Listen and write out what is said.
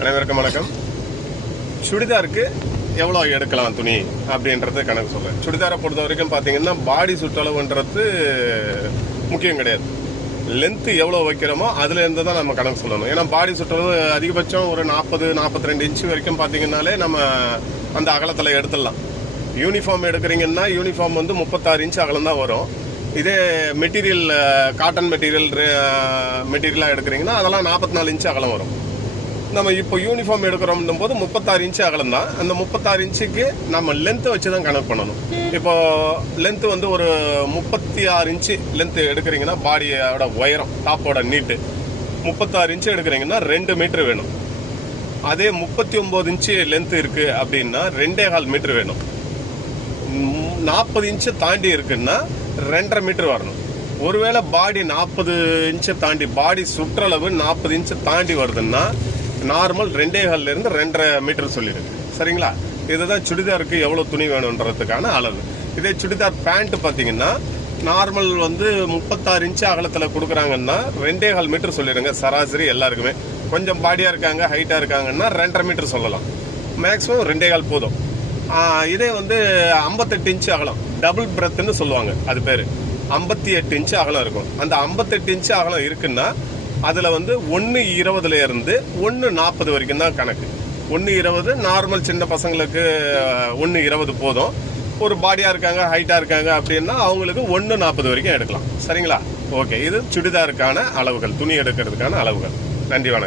அனைவருக்கும் வணக்கம். சுடிதாருக்கு எவ்வளோ எடுக்கலாம் துணி அப்படின்றது கணக்கு சொல்கிறேன். சுடிதாரை பொறுத்த வரைக்கும் பார்த்தீங்கன்னா பாடி சுற்றளவுன்றது முக்கியம் கிடையாது. லென்த்து எவ்வளோ வைக்கிறோமோ அதுலேருந்து தான் நம்ம கணக்கு சொல்லணும். ஏன்னா பாடி சுற்றளவு அதிகபட்சம் ஒரு 40-42 இன்ச்சு வரைக்கும் பார்த்தீங்கன்னாலே நம்ம அந்த அகலத்தில் எடுத்துடலாம். யூனிஃபார்ம் எடுக்கிறீங்கன்னா யூனிஃபார்ம் வந்து 36 இன்ச்சு அகலம் தான் வரும். இதே மெட்டீரியல் காட்டன் மெட்டீரியலாக எடுக்கிறீங்கன்னா அதெல்லாம் 44 இன்ச்சு அகலம் வரும். நம்ம இப்போ யூனிஃபார்ம் எடுக்கிறோம் போது 36 இன்ச்சு அகலம் தான். அந்த 36 இன்ச்சுக்கு நம்ம லென்த்தை வச்சு தான் கணக்கு பண்ணணும். இப்போ லென்த்து வந்து ஒரு 36 இன்ச்சு லென்த்து எடுக்கிறீங்கன்னா பாடியோட உயரம் டாப்போட நீட்டு 36 இன்ச்சு எடுக்கிறீங்கன்னா 2 மீட்டர் வேணும். அதே 39 இன்ச்சு லென்த்து இருக்குது அப்படின்னா 2.25 மீட்டர் வேணும். 40 இன்ச்சு தாண்டி இருக்குன்னா 2.5 மீட்டர் வரணும். ஒருவேளை பாடி 40 இன்ச்சை தாண்டி பாடி சுற்றளவு 40 இன்ச்சு தாண்டி வருதுன்னா நார்மல் 2.25 2.5 மீட்டர் சொல்லிடுங்க. சரிங்களா? இதுதான் சுடிதாருக்கு எவ்வளோ துணி வேணுன்றதுக்கான அளவு. இதே சுடிதார் பேண்ட் பார்த்தீங்கன்னா நார்மல் வந்து 36 இன்ச்சு அகலத்தில் கொடுக்குறாங்கன்னா 2.25 மீட்டர் சொல்லிடுங்க. சராசரி எல்லாருக்குமே கொஞ்சம் பாடியாக இருக்காங்க ஹைட்டாக இருக்காங்கன்னா 2.5 மீட்டர் சொல்லலாம். மேக்ஸிமம் 2.25 போதும். இதே வந்து 58 இன்ச்சு அகலம் டபுள் பிரெத்துன்னு சொல்லுவாங்க. அது பேர் 58 இன்ச்சு அகலம் இருக்கும். அந்த 58 இன்ச்சு அகலம் இருக்குன்னா அதில் வந்து 1.20 இருந்து 1.40 வரைக்கும் தான் கணக்கு. 1.20 நார்மல் சின்ன பசங்களுக்கு 1.20 போதும். ஒரு பாடியாக இருக்காங்க ஹைட்டாக இருக்காங்க அப்படின்னா அவங்களுக்கு 1.40 வரைக்கும் எடுக்கலாம். சரிங்களா? ஓகே, இது சுடிதாருக்கான அளவுகள், துணி எடுக்கிறதுக்கான அளவுகள். நன்றி, வணக்கம்.